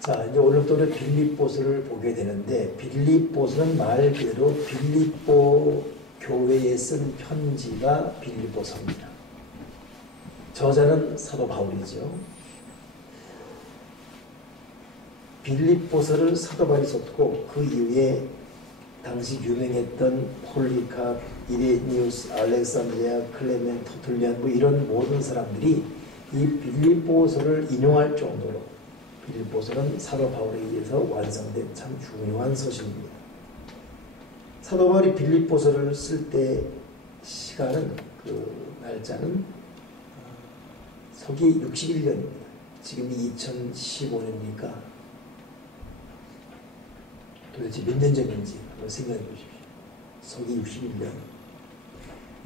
자, 이제 오늘부터 우리 빌립보서를 보게 되는데, 빌립보서는 말 그대로 빌립보 교회에 쓴 편지가 빌립보서입니다. 저자는 사도 바울이죠. 빌립보서를 사도 바울이 썼고, 그 이후에 당시 유명했던 폴리캅, 이레니우스, 알렉산드리아, 클레멘, 터툴리안 뭐 이런 모든 사람들이 이 빌립보서를 인용할 정도로 빌립보서는 사도 바울에 의해서 완성된 참 중요한 서신입니다. 사도 바울이 빌립보서를 쓸 때 시간은 그 날짜는 서기 61년입니다. 지금이 2015년이니까 도대체 몇 년 전인지 한번 생각해 보십시오. 서기 61년.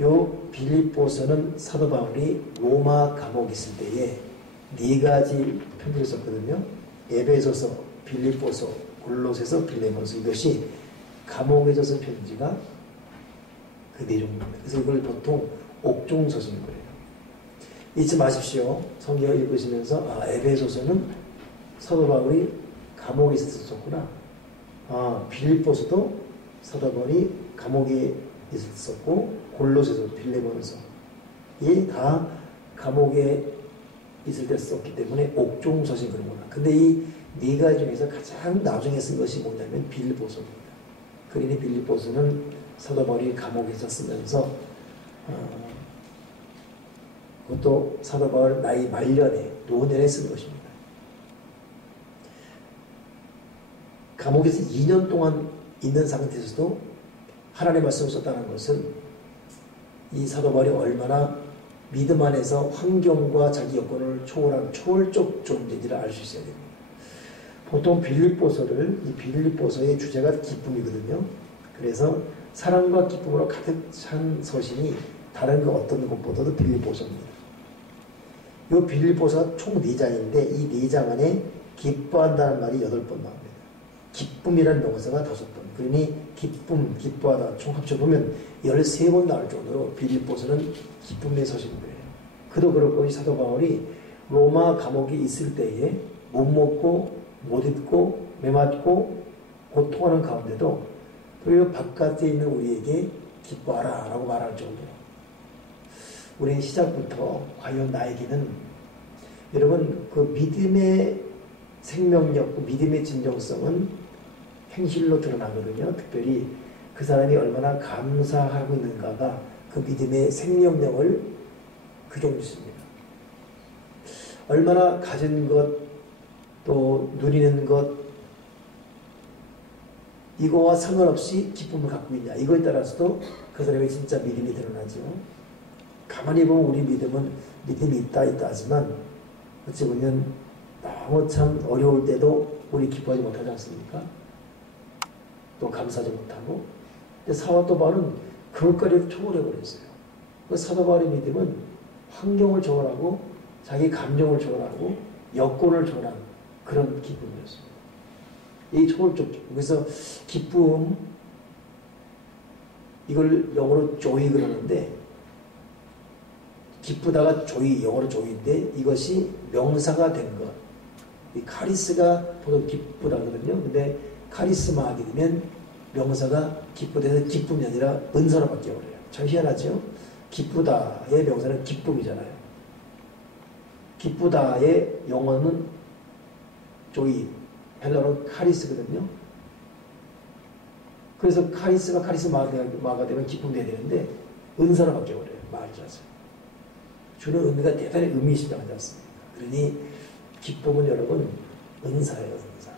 요 빌립보서는 사도 바울이 로마 감옥에 있을 때에 네 가지 편지를 썼거든요. 에베소서, 빌립보서, 골로새서, 빌레몬서. 이것이 감옥에서 쓴 편지가 그 내용입니다. 그래서 이걸 보통 옥중서신인 거예요. 잊지 마십시오. 성경을 읽으시면서 에베소서는 사도 바울이 감옥에 있었구나. 빌립보서도 사도 바울이 감옥에 있었고, 골로새서, 빌레몬서 이 다 감옥에 있을 때 썼기 때문에 옥중서신 그런구나. 근데 이 네 가지 중에서 가장 나중에 쓴 것이 뭐냐면 빌립보서입니다. 그러니 빌립보서는 사도 바울이 감옥에서 쓰면서 그것도 사도 바울 나이 말년에 노년에 쓴 것입니다. 감옥에서 2년 동안 있는 상태에서도 하나님의 말씀을 썼다는 것은 이 사도 바울이 얼마나 믿음 안에서 환경과 자기 여건을 초월한 초월적 존재인지를 알 수 있어야 됩니다. 보통 빌립보서의 주제가 기쁨이거든요. 그래서 사랑과 기쁨으로 가득 찬 서신이 다른 그 어떤 것보다도 빌립보서입니다. 이 빌립보서가 총 4장인데 이 4장 안에 기뻐한다는 말이 8번 나옵니다. 기쁨이라는 명사가 5번. 그러니 기쁨, 기뻐하다 총 합쳐보면 13번 나올 정도로 빌립보서는 기쁨의 서신인 거예요. 그도 그렇고 이 사도 바울이 로마 감옥에 있을 때에 못 먹고 못 입고 매맞고 고통하는 가운데도 또 바깥에 있는 우리에게 기뻐하라 라고 말할 정도로 우리는 시작부터 과연 나에게는 여러분 그 믿음의 생명력, 그 믿음의 진정성은 행실로 드러나거든요. 특별히 그 사람이 얼마나 감사하고 있는가가 그 믿음의 생명력을 규정짓습니다. 얼마나 가진 것, 또 누리는 것, 이거와 상관없이 기쁨을 갖고 있냐, 이거에 따라서도 그 사람의 진짜 믿음이 드러나죠. 가만히 보면 우리 믿음이 있다 하지만 어찌 보면 너무 참 어려울 때도 우리 기뻐하지 못하지 않습니까? 또 감사하지 못하고. 근데 사도 바울은 그것까지 초월해버렸어요. 그 사도 바울의 믿음은 환경을 초월하고 자기 감정을 초월하고 여건을 초월한 그런 기쁨이었습니다. 이 초월적 기쁨. 그래서 기쁨, 이걸 영어로 joy 그러는데, 기쁘다가 joy, 영어로 joy인데 이것이 명사가 된 것. 이 카리스가 보통 기쁘다거든요. 근데 카리스마 하게 되면 명사가 기쁘다에서 기쁨이 아니라 은사로 바뀌어버려요. 참 희한하죠? 기쁘다의 명사는 기쁨이잖아요. 기쁘다의 영어는 조이, 헬라어는 카리스거든요. 그래서 카리스마가 되면 기쁨 돼야 되는데 은사로 바뀌어버려요. 말이 자서. 주는 의미가 대단히 의미심장하지 않습니까? 그러니 기쁨은 여러분 은사예요. 은사.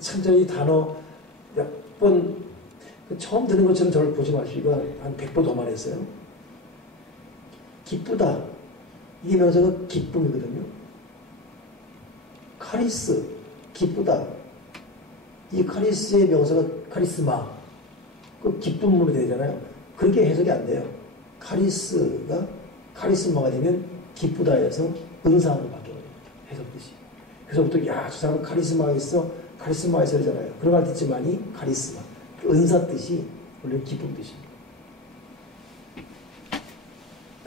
참 이 단어 몇 번 처음 듣는 것처럼 저를 보지 마시고 한 100번 더 말했어요. 기쁘다. 이게 명사가 기쁨이거든요. 카리스, 기쁘다. 이 카리스의 명사가 카리스마. 그 기쁨으로 되잖아요. 그렇게 해석이 안 돼요. 카리스가 카리스마가 되면 기쁘다 해서 은사로 바뀌어버려요. 해석 뜻이. 그래서부터 저 사람은 카리스마가 있어. 카리스마가 있어야 되잖아요. 그런 말 듣지만이 카리스마. 은사 뜻이 원래 기쁨 뜻입니다.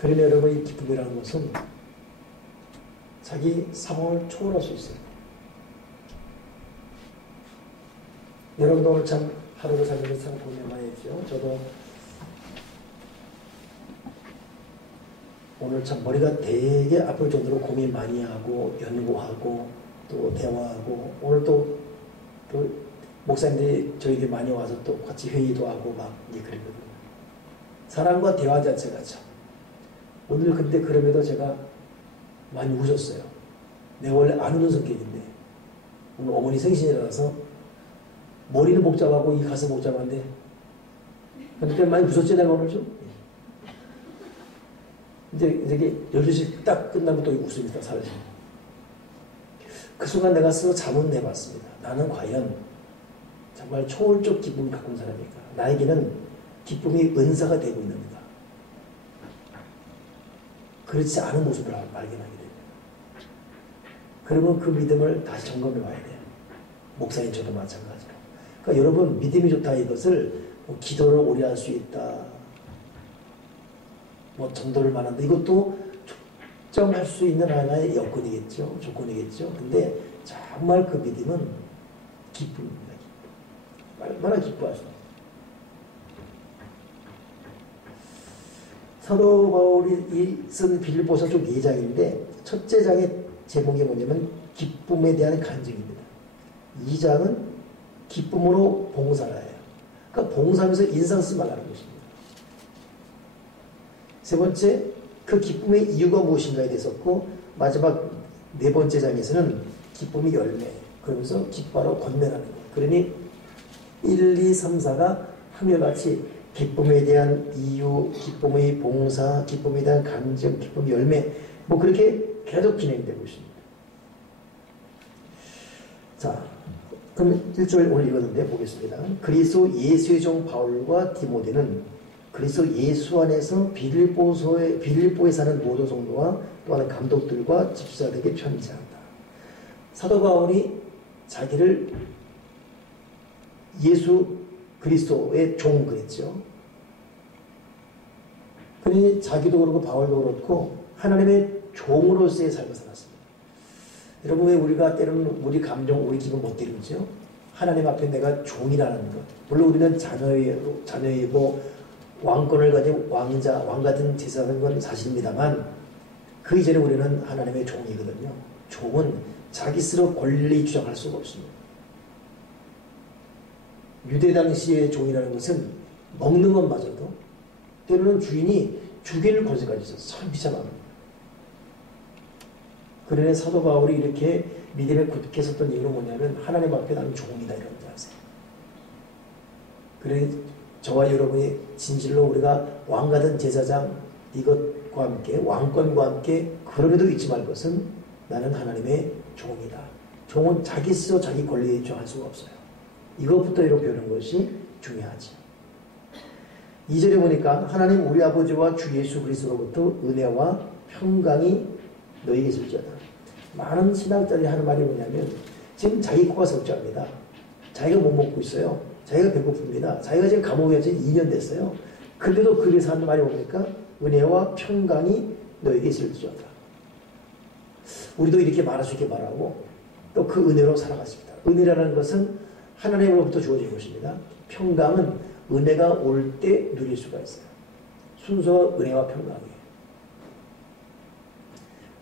그러나 여러분, 이 기쁨이라는 것은 자기 상황을 초월할 수 있어요. 여러분도 오늘 참 하루를 살면서 참 고민 많이 했죠. 저도 오늘 참 머리가 되게 아플 정도로 고민 많이 하고 연구하고 또 대화하고, 오늘 또 목사님들이 저에게 많이 와서 또 같이 회의도 하고 막 이제 그랬거든요. 사람과 대화 자체가 참, 오늘 근데 그럼에도 제가 많이 웃었어요. 내가 원래 안 우는 성격인데 오늘 어머니 생신이라서 머리는 복잡하고 이 가슴 복잡한데, 그러니까 많이 웃었지 내가 오늘 좀. 이제 12시 딱 끝나면 또 웃음이 딱 사라지고, 그 순간 내가 스스로 자문해 봤습니다. 나는 과연 정말 초월적 기쁨을 갖고 있는 사람일까? 나에게는 기쁨이 은사가 되고 있는가? 그렇지 않은 모습을 발견하게 됩니다. 그러면 그 믿음을 다시 점검해 봐야 돼요. 목사님 저도 마찬가지로. 그러니까 여러분, 믿음이 좋다 이것을 뭐 기도를 오래 할 수 있다, 뭐 전도를 많은데, 이것도 측정할 수 있는 하나의 여건이겠죠. 조건이겠죠. 근데 정말 그 믿음은 기쁨입니다. 기쁨. 얼마나 기뻐하시나. 사도 바울이 쓴 빌립보서 쪽 2장인데, 첫째 장의 제목이 뭐냐면 기쁨에 대한 간증입니다. 2장은 기쁨으로 봉사를 해요. 그러니까 봉사하면서 인상 쓰지 말라는 것입니다. 세 번째, 그 기쁨의 이유가 무엇인가에 대해서고, 마지막 네 번째 장에서는 기쁨의 열매, 그러면서 기뻐하러 권면하는 것. 그러니 1, 2, 3, 4가 한결같이 기쁨에 대한 이유, 기쁨의 봉사, 기쁨에 대한 간증, 기쁨의 열매, 뭐 그렇게 계속 진행되고 있습니다. 자, 그럼 1절 오늘 읽었는데 보겠습니다. 그리스도 예수의 종 바울과 디모데는 그리스도 예수 안에서 빌립보에 사는 모든 성도와 또한 감독들과 집사들에게 편지한다. 사도 바울이 자기를 예수 그리스도의 종 그랬죠. 그러니 자기도 그렇고 바울도 그렇고 하나님의 종으로서의 삶을 살았습니다. 여러분, 왜 우리가 때로는 우리 감정, 우리 기분 못 때리죠? 하나님 앞에 내가 종이라는 것. 물론 우리는 자녀이고 왕권을 가진 왕 같은 제사는 건 사실입니다만, 그 이전에 우리는 하나님의 종이거든요. 종은 자기 스스로 권리 주장할 수가 없습니다. 유대 당시의 종이라는 것은 먹는 것마저도 때로는 주인이 죽일 권세까지 있었어요. 참 비참합니다. 그러니 사도 바울이 이렇게 믿음에 굳게 섰던 이유는 뭐냐면, 하나님 앞에 나는 종이다, 이런 줄 아세요. 그래 저와 여러분이 진실로 우리가 왕같은 제사장 이것과 함께 왕권과 함께 그럼에도 잊지 말 것은 나는 하나님의 종이다. 종은 자기 스스로 자기 권리에 주장할 수가 없어요. 이것부터 이렇게 배우는 것이 중요하지. 2절에 보니까 하나님 우리 아버지와 주 예수 그리스도로부터 은혜와 평강이 너희에게 있을지어다. 많은 신학자들이 하는 말이 뭐냐면, 지금 자기 코가 석자입니다. 자기가 못 먹고 있어요. 자기가 배고픕니다. 자기가 지금 감옥에 갇힌 2년 됐어요. 근데도 그래서 하는 말이 뭡니까? 은혜와 평강이 너에게 있을지어다. 우리도 이렇게 말할 수 있게 말하고 또 그 은혜로 살아갔습니다. 은혜라는 것은 하나님으로부터 주어진 것입니다. 평강은 은혜가 올 때 누릴 수가 있어요. 순서가 은혜와 평강이에요.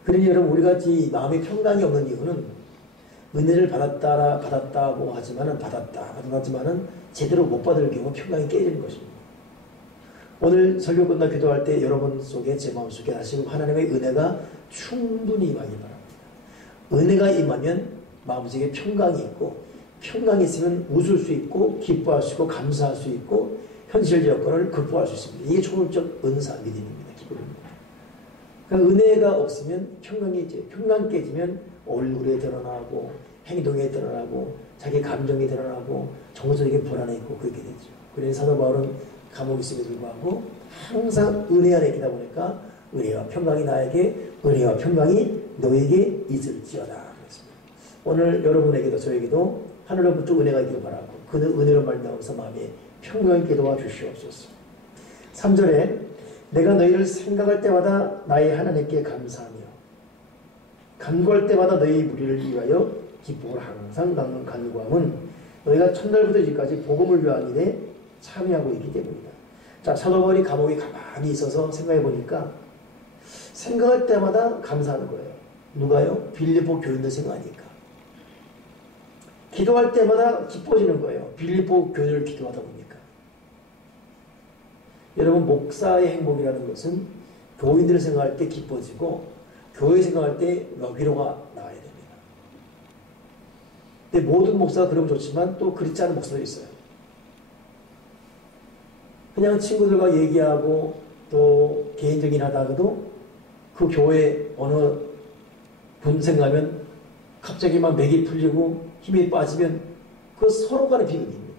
그러니 여러분, 우리가 이 마음에 평강이 없는 이유는 은혜를 받았다고 하지만은 받았지만은 제대로 못 받을 경우 평강이 깨지는 것입니다. 오늘 설교 끝나 기도할 때 여러분 속에, 제 마음속에 다시 하나님의 은혜가 충분히 임하기 바랍니다. 은혜가 임하면 마음속에 평강이 있고, 평강이 있으면 웃을 수 있고, 기뻐할 수 있고, 감사할 수 있고, 현실적 여건을 극복할 수 있습니다. 이게 초월적 은사 믿음입니다. 기쁨입니다. 그러니까 은혜가 없으면 평강이 있죠. 평강 깨지면 얼굴에 드러나고, 행동에 드러나고, 자기 감정에 드러나고, 정서적인 불안에 있고, 그렇게 되죠. 그래서 사도 바울은 감옥에 있음에 불구하고 항상 은혜 안에 있다 보니까 은혜와 평강이 나에게, 은혜와 평강이 너에게 있을지어다. 그랬습니다. 오늘 여러분에게도 저에게도 하늘로부터 은혜가 있기를 바라고, 그 은혜로 말미암아서 마음에 평강이 있게 도와주시옵소서. 3절에 내가 너희를 생각할 때마다 나의 하나님께 감사하며 간구할 때마다 너희 무리를 위하여 기쁨을 항상 담는 간구함은 너희가 첫날부터 이제까지 복음을 위한 일에 참여하고 있기 때문이다. 자, 사도 바울이 감옥에 가만히 있어서 생각해 보니까 생각할 때마다 감사하는 거예요. 누가요? 빌립보 교인들 생각하니까. 기도할 때마다 기뻐지는 거예요. 빌립보 교인을 기도하다 보니까. 여러분, 목사의 행복이라는 것은 교인들을 생각할 때 기뻐지고 교회 생각할 때 위로가 나와야 됩니다. 근데 모든 목사가 그러면 좋지만 또 그렇지 않은 목사도 있어요. 그냥 친구들과 얘기하고 또 개인적인 하다가도 그 교회 어느 분생 가면 갑자기 막 맥이 풀리고 힘이 빠지면 그 서로 간의 비극입니다.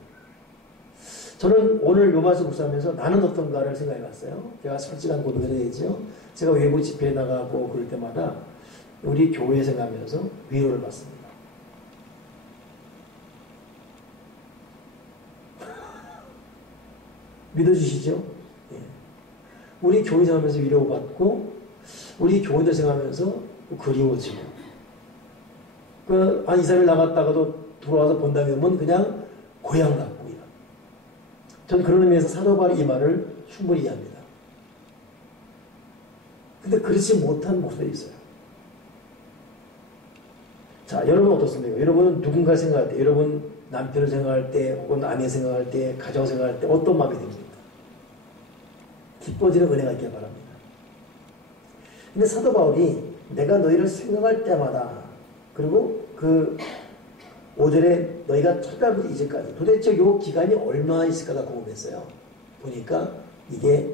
저는 오늘 요 말씀 묵상하면서 나는 어떤가를 생각해 봤어요. 제가 솔직한 고백을 해야죠. 제가 외부 집회에 나가고 그럴 때마다 우리 교회 생각하면서 위로를 받습니다. 믿어주시죠? 예. 우리 교회 생각하면서 위로받고 우리 교회들 생각하면서 그리워지고 그 한 2, 3일 나갔다가도 돌아와서 본다면 그냥 고향 같고 이런. 전 그런 의미에서 사도 바울이 이 말을 충분히 이해합니다. 근데 그렇지 못한 목소리 있어요. 자, 여러분 어떻습니까? 여러분은 누군가 생각할 때, 여러분 남편을 생각할 때, 혹은 아내 생각할 때, 가정 생각할 때 어떤 마음이 듭니까? 기뻐지는 은혜가 있길 바랍니다. 근데 사도 바울이 내가 너희를 생각할 때마다, 그리고 그 5절에 너희가 첫날부터 이제까지 도대체 요 기간이 얼마나 있을까가 궁금했어요. 보니까 이게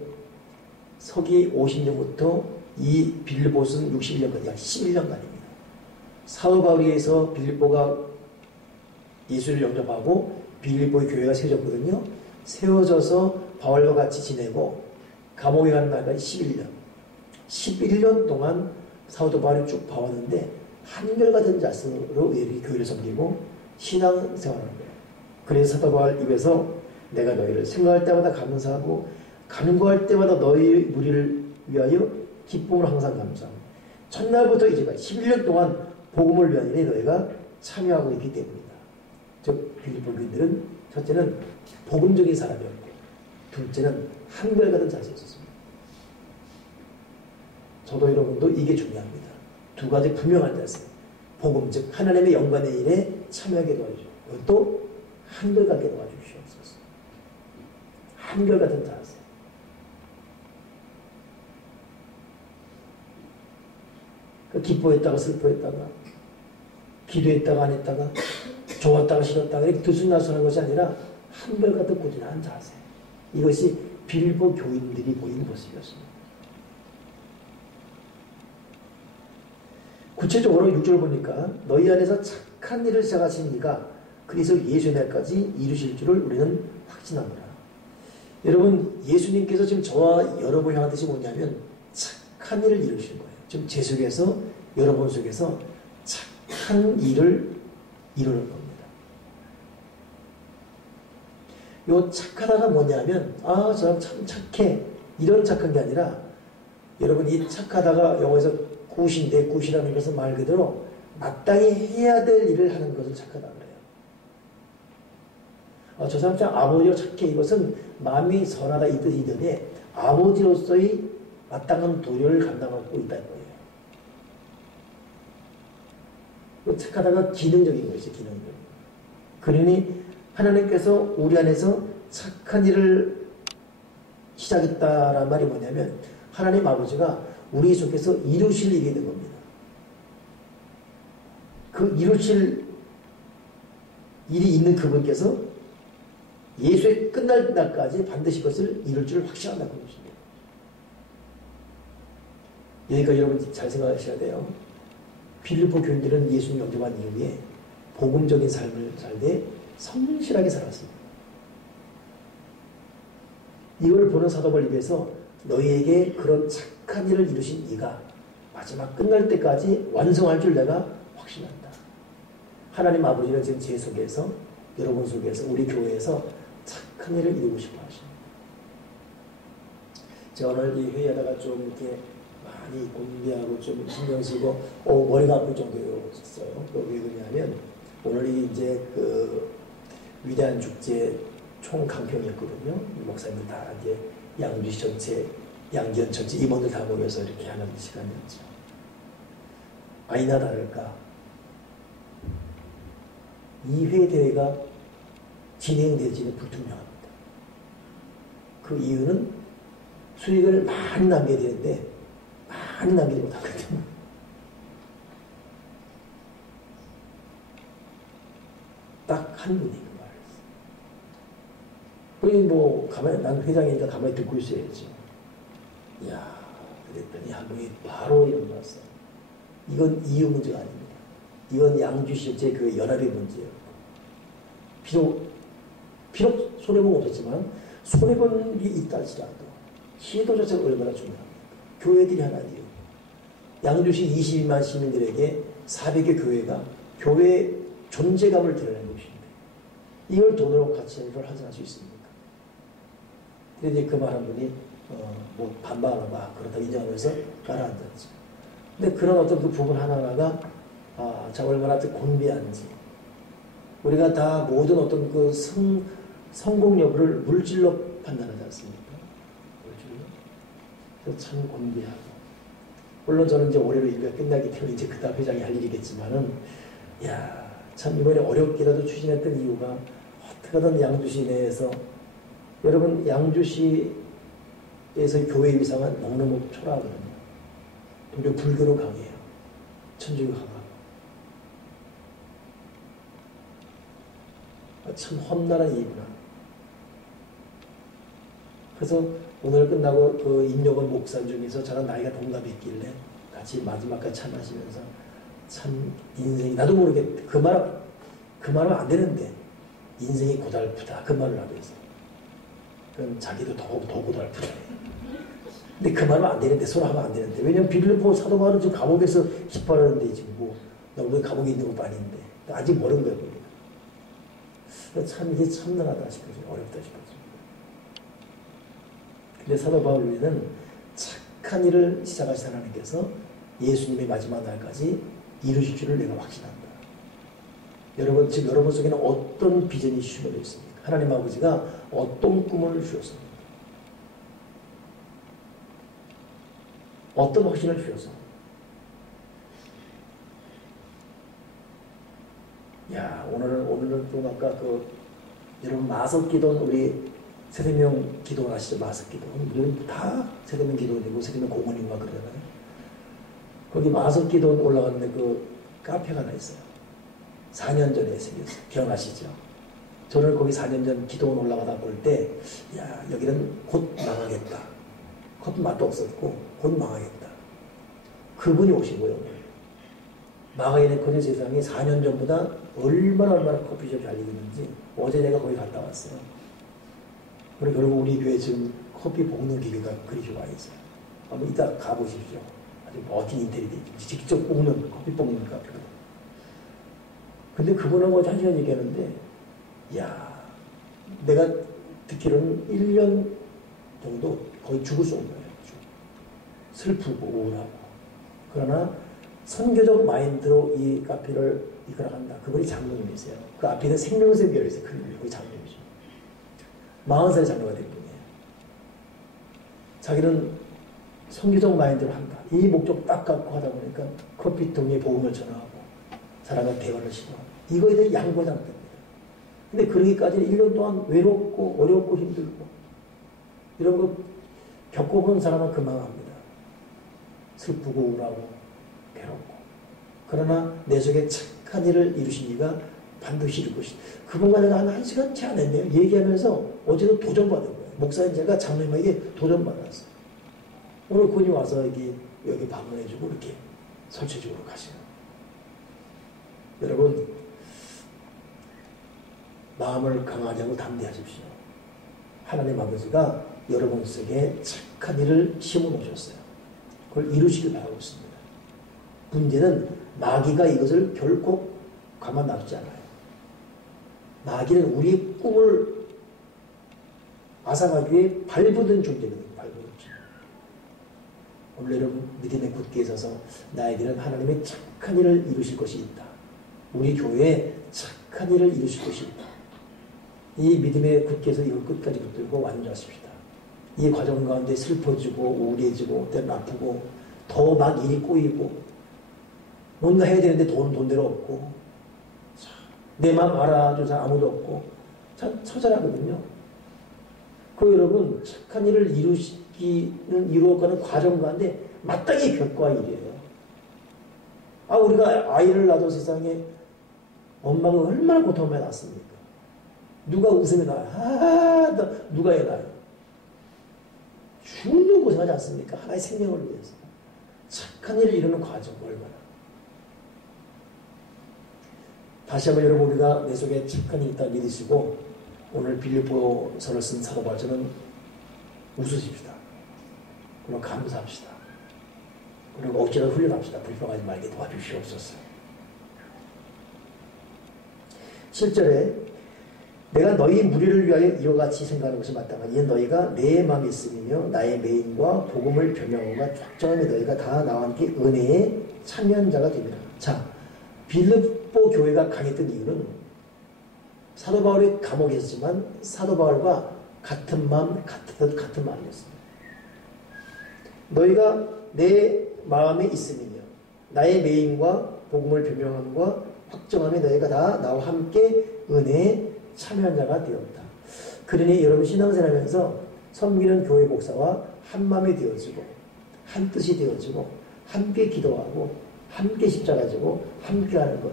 서기 50년부터 이 빌립보서는 61년까지 약 11년간입니다. 사도 바울에 의해서 빌립보가 예수를 영접하고 빌립보의 교회가 세워졌거든요. 세워져서 바울과 같이 지내고 감옥에 가는 날까지 11년. 11년 동안 사도 바울이 쭉 봐왔는데 한결같은 자세로 교회를 섬기고 신앙생활을 합니다. 그래서 사도 바울 입에서 내가 너희를 생각할 때마다 감사하고 간구할 때마다 너희 무리를 위하여 기쁨을 항상 감사하고 첫날부터 이제까지 11년 동안 복음을 위한 일에 너희가 참여하고 있기 때문이다. 즉 빌립보 교인들은 첫째는 복음적인 사람이었고 둘째는 한결같은 자세였습니다. 저도 여러분도 이게 중요합니다. 두 가지 분명한 자세. 복음 즉 하나님의 영광의 일에 참여하게 도와주죠. 그것도 한결같게 도와주시옵소서. 한결같은 자세. 기뻐했다가 슬퍼했다가 기도했다가 안 했다가 좋았다가 싫었다가 이렇게 들쑥날쑥하는 것이 아니라 한결같은 꾸준한 자세. 이것이 빌립보 교인들이 보이는 모습이었습니다. 구체적으로 6절 보니까 너희 안에서 착한 일을 시작하신 이가 그리스도 예수의 날까지 이루실 줄을 우리는 확신합니다. 여러분 예수님께서 지금 저와 여러분을 향한 뜻이 뭐냐면 착한 일을 이루실 거예요. 지금 제 속에서 여러분 속에서 착한 일을 이루는 겁니다. 요 착하다가 뭐냐면 아, 저 사람 참 착해 이런 착한 게 아니라 여러분 이 착하다가 영어에서 굿인데 굿이라는 것은 말 그대로 마땅히 해야 될 일을 하는 것을 착하다 그래요. 저 사람 참 아버지로 착해 이것은 마음이 선하다 이 뜻이던데 아버지로서의 마땅한 도리를 감당하고 있다는 거예요. 착하다가 기능적인 것이 기능적. 그러니 하나님께서 우리 안에서 착한 일을 시작했다라는 말이 뭐냐면 하나님 아버지가 우리 속에서 이루실 일이 있는 겁니다. 그 이루실 일이 있는 그분께서 예수의 끝날 날까지 반드시 그것을 이룰 줄 확신한다는 것입니다. 여기까지 여러분 잘 생각하셔야 돼요. 빌립보 교인들은 예수님 영접한 이후에 복음적인 삶을 살되 성실하게 살았습니다. 이걸 보는 사도 바울 입에서 너희에게 그런 착한 일을 이루신 이가 마지막 끝날 때까지 완성할 줄 내가 확신한다. 하나님 아버지는 지금 제 속에서 여러분 속에서 우리 교회에서 착한 일을 이루고 싶어 하십니다. 제가 오늘 이 회의하다가 좀 이렇게 많이 공부하고 좀 신경 쓰고 머리가 아플 정도였어요. 왜 그러냐면 오늘이 이제 그 위대한 축제 총강평이었거든요. 목사님들 다 이제 양주시 전체, 양기현 전체 임원들 다 모여서 이렇게 하는 시간이었죠. 아니나 다를까 이 회 대회가 진행될지는 불투명합니다. 그 이유는 수익을 많이 남겨야 되는데 많이 남기지 못하거든요. 딱 한 분이 그 말을 했어요. 그러니 뭐 가만히 난 회장이니까 가만히 듣고 있어야죠. 이야 그랬더니 한 분이 바로 일어났어요. 이건 이유 문제가 아닙니다. 이건 양주시 제 그 연합의 문제예요. 비록 손해본 없었지만 손해본 일이 있다 할지라도 시도 자체가 얼마나 중요합니까? 교회들이 하나니요. 양주시 22만 시민들에게 400여 교회가 교회의 존재감을 드러내는 것인데 이걸 돈으로 가치를 환산할 수 있습니까? 그런데 그 말 한 분이 뭐 반박하나 그렇다고 인정하면서 가라앉았죠. 근데 그런 어떤 그 부분 하나하나가 자 얼마나 곤비한지 우리가 다 모든 어떤 그 성공 여부를 물질로 판단하지 않습니까? 물질로? 참 곤비하고 물론 저는 이제 올해로 일가 끝나기 때문에 이제 그다음 회장이 할 일이겠지만은 참 이번에 어렵게라도 추진했던 이유가 어떻게든 양주시 내에서 여러분 양주시에서 교회 위상은 너무너무 초라하거든요. 도리어 불교로 강해요. 천주교 강하고. 참 험난한 일이구나. 그래서 오늘 끝나고 그 임용원 목사 중에서 저랑 나이가 동갑이었길래 같이 마지막까지 참하시면서 참 인생이 나도 모르게 그 말은 안 되는데 인생이 고달프다 그 말을 하고 있어요. 그럼 자기도 더 고달프다. 근데 그 말은 안 되는데 서로 하면 안 되는데 왜냐면 빌립보 사도 바울은 지금 감옥에서 18년인데 지금 뭐 너무 감옥에 있는 것도 아닌데 아직 모르는 거예요. 참 이게 참나하다 싶어서 어렵다 싶어서. 근데 사도 바울은 착한 일을 시작하신 하나님께서 예수님의 마지막 날까지 이루실 줄을 내가 확신한다. 여러분 지금 여러분 속에는 어떤 비전이 심어져 있습니까? 하나님 아버지가 어떤 꿈을 주셨습니까? 어떤 확신을 주셔서 오늘은 또 아까 여러분 마석기도는 우리 세대명 기도 아시죠? 마석기도 우리는 다 세대명 기도원이고 세대명 공원인가 그러잖아요. 거기 마석기도 올라갔는데 그 카페가 하나 있어요. 4년 전에 생겼어요. 기억나시죠? 저는 거기 4년 전 기도원 올라가다 볼 때 여기는 곧 망하겠다. 커피 맛도 없었고 곧 망하겠다. 그분이 오신 거예요. 망하게 된 그 세상이 4년 전보다 얼마나 커피숍이 잘 익었는지 어제 내가 거기 갔다 왔어요. 그리고 결국 우리 교회 지금 커피 볶는 기계가 그리 좋아 있어요. 한번 이따 가보십시오. 아주 멋진 인테리어 직접 볶는 커피 볶는 카페가. 근데 그분하고 1시간 얘기하는데 내가 듣기로는 1년 정도 거의 죽을 수 없는 거예요. 슬프고 우울하고. 그러나 선교적 마인드로 이 카페를 이끌어간다. 그분이 장로님이세요. 그 앞에는 생명세 별이 있어요. 그 장로님이죠. 40살에 장로가 된 분이에요. 자기는 선교적 마인드로 한다. 이 목적 딱 갖고 하다 보니까 커피통에 복음을 전하고 사람과 대화를 시도하고 이거에 대해 양보하지 않습니다. 근데 그러기까지는 1년 동안 외롭고 어렵고 힘들고 이런 거 겪어본 사람은 금방 합니다. 슬프고 우울하고 괴롭고. 그러나 내 속에 착한 일을 이루신 이가 반드시 이룰 것이다. 그분과 내가 한 1시간 채 안 했네요. 얘기하면서 어제도 도전받은 거예요. 목사님 제가 장로님에게 도전받았어요. 오늘 그분이 와서 여기 방문해주고 이렇게 설치적으로 가시는. 여러분 마음을 강하지 않고 담대하십시오. 하나님 아버지가 여러분 속에 착한 일을 심어놓으셨어요. 그걸 이루시길 바라고 있습니다. 문제는 마귀가 이것을 결코 가만 놔두지 않아요. 마귀는 우리의 꿈을 앗아가기 위해 발부된 존재거든요. 발부된 존재. 오늘 여러분 믿음에 굳게 있어서 나에게는 하나님의 착한 일을 이루실 것이 있다. 우리 교회에 착한 일을 이루실 것이 있다. 이 믿음에 굳게 해서 이걸 끝까지 붙들고 완주하십시다. 이 과정 가운데 슬퍼지고 우울해지고 때는 아프고 더 막 일이 꼬이고 뭔가 해야 되는데 돈대로 없고 내 마음 알아주자 아무도 없고 참 처절하거든요. 그 여러분 착한 일을 이루어가는 과정 가운데 마땅히 겪어야 일이에요. 우리가 아이를 낳아도 세상에 엄마가 얼마나 고통을 많이 낳습니까? 누가 웃음이 나요? 누가 해 나요? 죽는 고생하지 않습니까? 하나의 생명을 위해서. 착한 일을 이루는 과정 얼마나. 다시 한번 여러분 우리가 내 속에 착한 일이 있다 믿으시고 오늘 빌립보서를 쓴 사도 바울은 웃으십시다. 그리고 감사합시다. 그리고 억지로 훈련합시다. 불평하지 말게 도와주시옵소서. 7절에 내가 너희 무리를 위하여 이와 같이 생각하는 것이 마땅하니 이는 너희가 내 마음에 있음이며 나의 매인과 복음을 변명함과 확정함에 너희가 다 나와 함께 은혜에 참여한 자가 됩니다. 자, 빌립보 교회가 강했던 이유는 사도 바울이 감옥에 있었지만 사도 바울과 같은 마음이었습니다. 너희가 내 마음에 있음이며 나의 매인과 복음을 변명함과 확정함에 너희가 다 나와 함께 은혜에 참여한 자가 되었다. 그러니 여러분 신앙생활하면서 섬기는 교회 목사와 한 마음이 되어지고 한 뜻이 되어지고 함께 기도하고 함께 십자가 지고 함께 하는 것.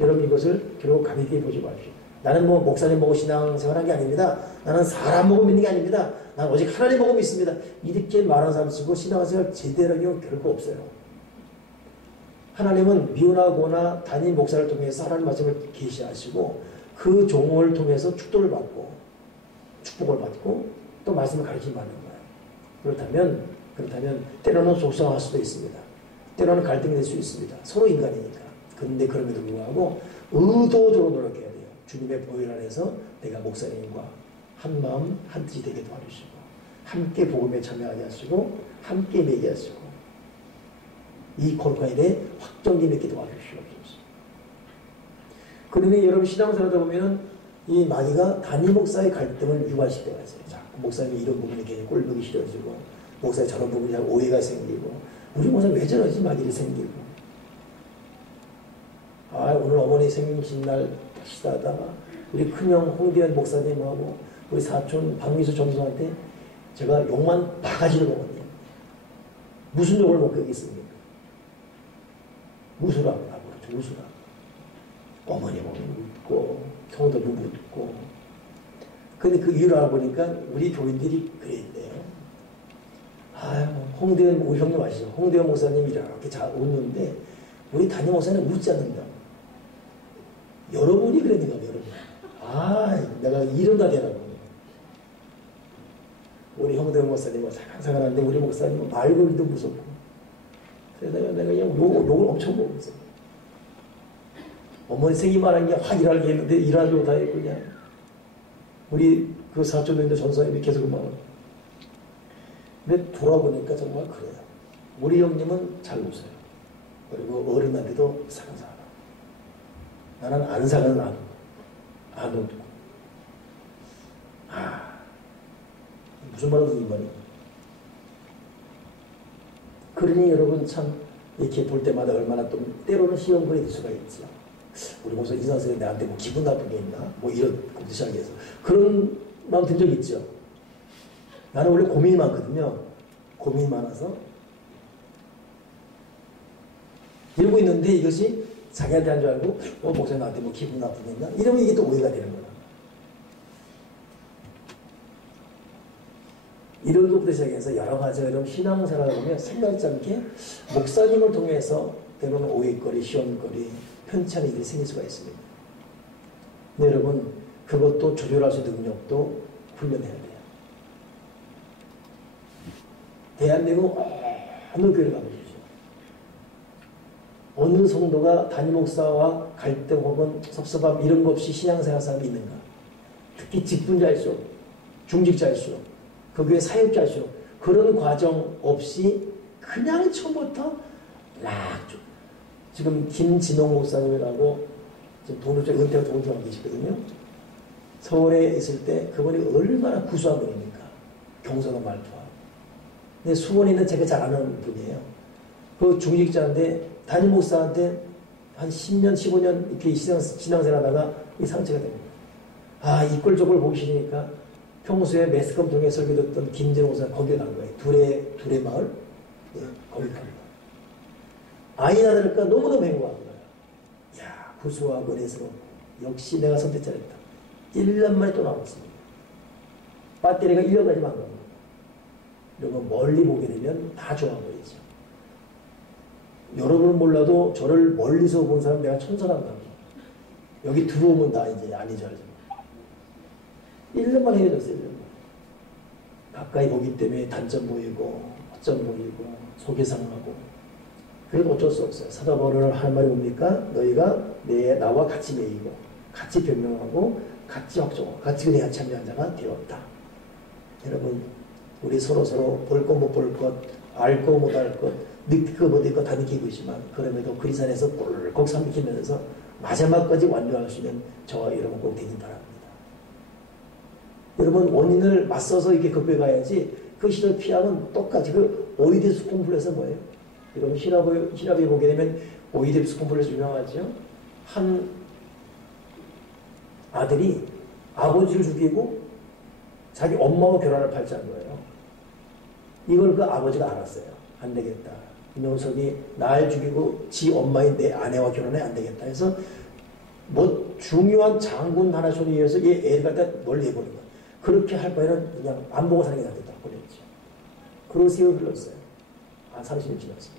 여러분 이것을 결국 가볍게 보지 마십시오. 나는 뭐 목사님 보고 신앙생활한 게 아닙니다. 나는 사람 보고 믿는 게 아닙니다. 나는 오직 하나님 보고 믿습니다. 이렇게 말하는 사람 치고 신앙생활 제대로 하는 경우 결코 없어요. 하나님은 미운하거나 단임 목사를 통해서 하나님 말씀을 계시하시고 그 종을 통해서 축복을 받고 또 말씀을 가르치지 말는 거예요. 그렇다면 때로는 속상할 수도 있습니다. 때로는 갈등이 될 수 있습니다. 서로 인간이니까. 그런데 그럼에도 불구하고 의도적으로 노력해야 돼요. 주님의 보혈 안에서 내가 목사님과 한 마음 한 뜻이 되게 도와주시고 함께 복음에 참여하게 하시고 함께 매게 하시고 이 거룩한 일에 확정됨 있게 도와주시옵소서. 그러니 여러분 신앙생활하다 보면은 이 마귀가 단임 목사의 갈등을 유발시킬 때가 있어요. 자, 목사님이 이런 부분이 괜히 꼴보기 싫어지고 목사의 저런 부분이 오해가 생기고 우리 목사 왜 저러지 마귀를 생기고 오늘 어머니 생신날 시다하다가 우리 큰형 홍대현 목사님하고 우리 사촌 박미수 전수한테 제가 욕만 바가지를 먹었네요. 무슨 욕을 먹고 있습니까? 웃으라고 나보고 웃으라고. 어머니 보면 웃고 형도 웃고. 근데 그 이유를 알아보니까 우리 교인들이 그랬대요. 홍대현 우리 형님 아시죠? 홍대현 목사님이 이렇게 잘 웃는데 우리 담임 목사님 웃지 않는다. 여러분이 그랬는가 여러분. 내가 이런다 되라고. 우리 홍대현 목사님은 사랑사랑한데 우리 목사님은 말 걸기도 무섭고. 그래서 내가 그냥 욕을 엄청 먹었어요. 어머니 생기 말한 게 확 일하게 했는데 일하지 못하게 그냥 우리 그 사촌님도 전사님이 계속 막. 근데 돌아보니까 정말 그래요. 우리 형님은 잘 웃어요. 그리고 어른한테도 사랑사랑. 나는 안 사는 안 웃고. 무슨 말이든 이 말이에요. 그러니 여러분 참 이렇게 볼 때마다 얼마나 또 때로는 시험거리 될 수가 있죠. 우리 목사 이사선생님 나한테 뭐 기분 나쁜 게 있나? 뭐 이런 것부터 시작해서 그런 마음 든 적 있죠. 나는 원래 고민이 많거든요. 고민이 많아서 이러고 있는데 이것이 자기한테 한 줄 알고 목사님 나한테 뭐 기분 나쁜 게 있나? 이러면 이게 또 오해가 되는 거야. 이런 것부터 시작해서 여러 가지 여러분 신앙생활을 보면 생각지 않게 목사님을 통해서 때로는 오해거리, 시험거리, 편찬이 일이 생길 수가 있습니다. 근데 여러분 그것도 조절할 수 있는 능력도 훈련해야 돼요. 대한민국 어느 교회를 가보십시오. 어느 성도가 담임 목사와 갈등 혹은 섭섭함 이런 거 없이 신앙생활 사람이 있는가? 특히 직분자일수록 중직자일수록 그 교회 사역자일수록 그런 과정 없이 그냥 처음부터 지금 김진홍 목사님이라고 지금 동료쪽 은퇴가 동료가 계시거든요. 서울에 있을 때 그분이 얼마나 구수한 분입니까? 경솔한 말투와. 근데 수원이는 제가 잘 아는 분이에요. 그 중직자인데 담임 목사한테 한 10년, 15년 이렇게 신앙생활 하다가 이 상처가 됩니다. 아, 이 꼴 저꼴 보기 싫으니까 평소에 매스컴 통해 설교 듣던 김진홍 목사 거기에 간 거예요. 둘의 마을? 네, 거기 간 거예요. 아이나 다를까 너무너무 행복한 거예요. 야, 구수하고 은혜스럽고 역시 내가 선택 잘했다. 1년 만에 또 나왔습니다. 배터리가 1년까지만 안 갑니다. 여러분 멀리 보게 되면 다 좋아 보이죠. 여러분은 몰라도 저를 멀리서 본 사람 내가 천사란 말이에요. 여기 들어오면 다 이제 아니죠. 알죠? 1년만 헤어졌어요. 1년만. 가까이 보기 때문에 단점 보이고 허점 보이고 속이 상하고 그래도 어쩔 수 없어요. 사도 바울은 하는 말이 뭡니까? 너희가 나와 같이 매이고 같이 변명하고 같이 확정하고 같이 은혜에 참여한 자가 되었다. 여러분 우리 서로 볼 것 못 볼 것, 알 것 못 알 것, 느낄 것 못 느낄 것 다 느끼고 있지만 그럼에도 그리스 안에서 꿀꺽 삼키면서 마지막까지 완료할 수 있는 저와 여러분 꼭 되길 바랍니다. 여러분 원인을 맞서서 이렇게 극복해가야지 그 시를 피하면 똑같이 그 오이디푸스 콤플렉스는 뭐예요? 여러분 시랍에 보게 되면 오이디푸스 콤플렉스 유명하죠? 한 아들이 아버지를 죽이고 자기 엄마와 결혼을 팔자는 거예요. 이걸 그 아버지가 알았어요. 안 되겠다. 이 녀석이 날 죽이고 지 엄마인 내 아내와 결혼해 안 되겠다 해서 뭐 중요한 장군 하나 손에 의해서 얘 애를 갖다 널리 해버린 거야. 그렇게 할 바에는 그냥 안 보고 사는 게 낫겠다. 보냈죠. 그러고 세월 흘렀어요. 한 30년 지났어요.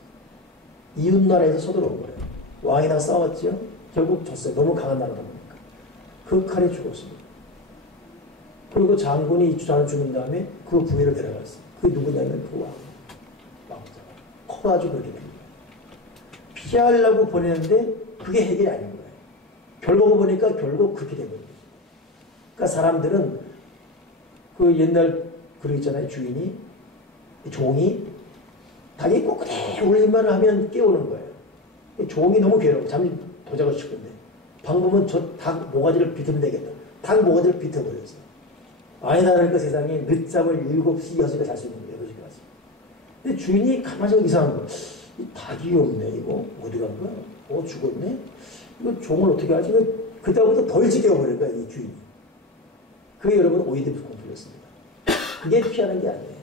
이웃나라에서 서들어온 거예요. 왕이랑 싸웠죠. 결국 졌어요. 너무 강한 나라다 보니까. 그 칼에 죽었습니다. 그리고 장군이 주장을 죽인 다음에 그 부위를 데려갔어요. 그게 누구냐면 그 왕자가 커가지고 그렇게 됩니다. 피하려고 보내는데 그게 해결이 아닌 거예요. 결국을 보니까 결국 그렇게 된 거예요. 그러니까 사람들은 그 옛날 그런 있잖아요. 주인이 종이 닭이 꼭 그래 울리만 하면 깨우는 거예요. 종이 너무 괴로워. 잠시 도자고 싶은데 방법은 저 닭 모가지를 비틀면 되겠다. 닭 모가지를 비틀어버렸어요. 아니다 그러니까 세상에 늦잠을 7시, 6시가 잘 수 있는 거예요. 6시까지. 근데 주인이 가만히 있으면 이상한 거예요. 이 닭이 없네 이거. 어디 간 거야? 죽었네? 이거 종을 어떻게 하지? 그때부터 더 일찍 깨워버린 거야 이 주인이. 그게 여러분 오이디푸스 콤플렉스입니다. 그게 피하는 게 아니에요.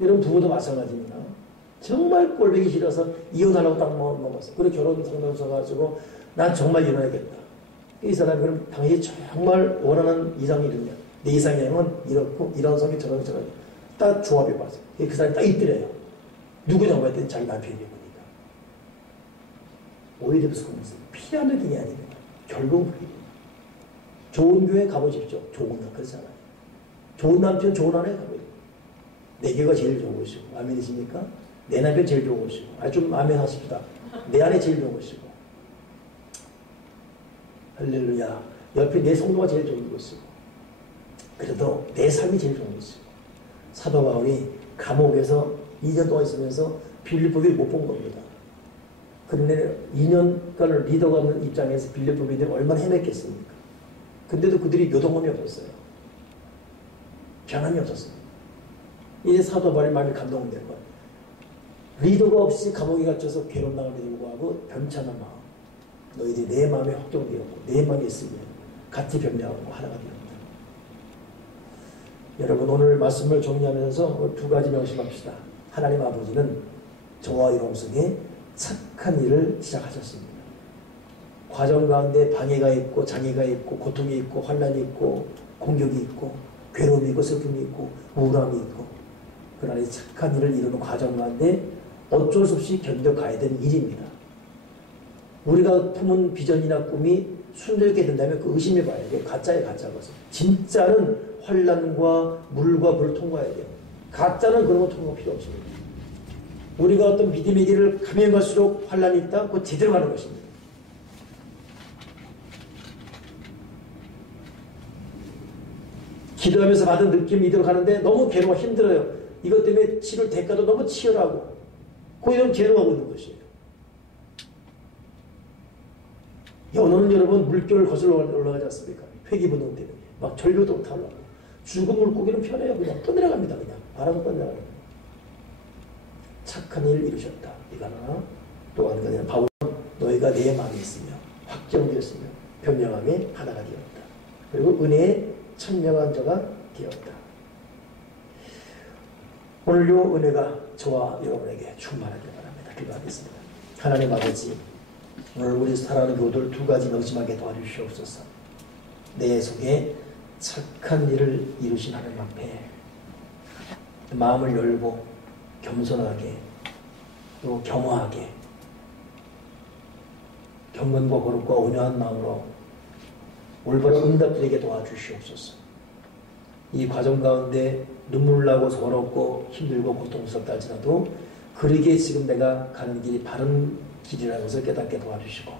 여러분 부부도 마찬가지입니다. 정말 꼴보기 싫어서 이혼하려고 딱 먹었어. 그래 결혼 상담소 가지고 난 정말 이혼하겠다. 이 사람이 그럼 당신이 정말 원하는 이상이 있느냐. 내 이상형은 이렇고 이런 성이 저런 딱 조합해봐서 그 사람이 딱 있더래요. 누구냐고 했더니 자기 남편이 보니까. 오이디푸스 콤플렉스 피하는 게 아닙니다. 결국은 그게 좋은 교회 가보십시오. 좋은 남 그렇잖아요. 좋은 남편 좋은 아내 가보십시오. 내 교회가 제일 좋은 것이고 아멘이십니까? 내 남편 제일 좋은 것이고 좀 아멘 하십시다. 내 아내 제일 좋은 것이고 할렐루야. 옆에 내 성도가 제일 좋은 것이고 그래도 내 삶이 제일 좋은 것이고 사도 바울이 감옥에서 2년 동안 있으면서 빌립보를 못 본 겁니다. 그런데 2년간을 리더가 없는 입장에서 빌립보인들이 얼마나 헤맸겠습니까? 근데도 그들이 요동함이 없었어요. 변함이 없었어요. 이제 사도 바울이 마음이 감동된 거예요. 리더가 없이 감옥에 갇혀서 괴롭나감에도 불구하고 변찮은 마음. 너희들이 내 마음에 확정되었고 내 마음에 있으면 같이 변명하고 하나가 되었다. 여러분 오늘 말씀을 정리하면서 두 가지 명심합시다. 하나님 아버지는 저와 여러분 속에 착한 일을 시작하셨습니다. 과정 가운데 방해가 있고 장애가 있고 고통이 있고 환난이 있고 공격이 있고 괴로움이 있고 슬픔이 있고 우울함이 있고 그러나 이 착한 일을 이루는 과정 가운데 어쩔 수 없이 견뎌가야 되는 일입니다. 우리가 품은 비전이나 꿈이 순조롭게 된다면 그 의심해 봐야 돼요. 가짜에 가짜 것을. 진짜는 환난과 물과 불을 통과해야 돼요. 가짜는 그런 거 통과 필요 없습니다. 우리가 어떤 믿음의 길을 가면 갈수록 환난이 있다? 그거 제대로 가는 것입니다. 기도하면서 받은 느낌 이대로 가는데 너무 괴로워 힘들어요. 이것 때문에 치를 대가도 너무 치열하고 거기는 괴로워하고 있는 것이에요. 연어는 여러분 물결을 거슬러 올라가지 않습니까? 회기분동 때문에 막 절벽도 못하려고. 죽은 물고기는 편해요. 그냥 떠내려갑니다. 그냥 바람을 떠내려갑니다. 착한 일을 이루셨다. 이거 하나. 또 하는 것은 바울은 너희가 내 마음에 있으며 확정되었으며 변명함에 하나가 되었다. 그리고 은혜의 천명한 자가 되었다. 오늘요 은혜가 저와 여러분에게 충만하길 바랍니다. 기도하겠습니다. 하나님 아버지, 오늘 우리 사랑하는 교우들 두 가지 명심하게 도와주시옵소서. 내 속에 착한 일을 이루신 하나님 앞에 마음을 열고 겸손하게 또 겸허하게 경건과 거룩과 온유한 마음으로 올바른 응답드리게 도와주시옵소서. 이 과정 가운데 눈물 나고 서럽고 힘들고 고통스럽다 할지라도 그러기에 지금 내가 가는 길이 바른 길이라는 것을 깨닫게 도와주시고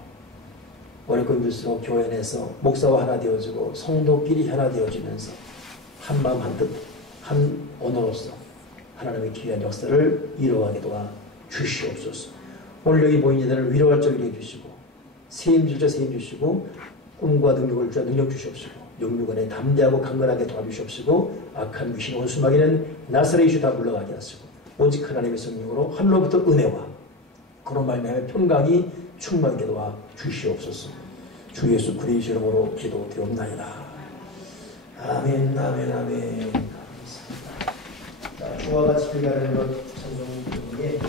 어렵고 힘들수록 교회 내에서 목사와 하나 되어지고 성도끼리 하나 되어지면서 한 마음 한 뜻 한 언어로서 하나님의 귀한 역사를 이루어가게 도와주시옵소서. 오늘 여기 모인 이들을 위로할 적이 해주시고 세임 주자 세임 주시고 꿈과 능력을 주자 능력 주시옵시고 영육원에 담대하고 강건하게 도와주시옵시고 악한 귀신 원수마귀는 나사렛 예수 다 물러가게 하시고 오직 하나님의 성령으로 하늘로부터 은혜와 그런 말미암아 평강이 충만하게 도와주시옵소서. 주 예수 그리스도 이름으로 기도드리옵나이다. 아멘 아멘 아멘. 감사합니다. 주와 같이 빌가는 것 찬송 중에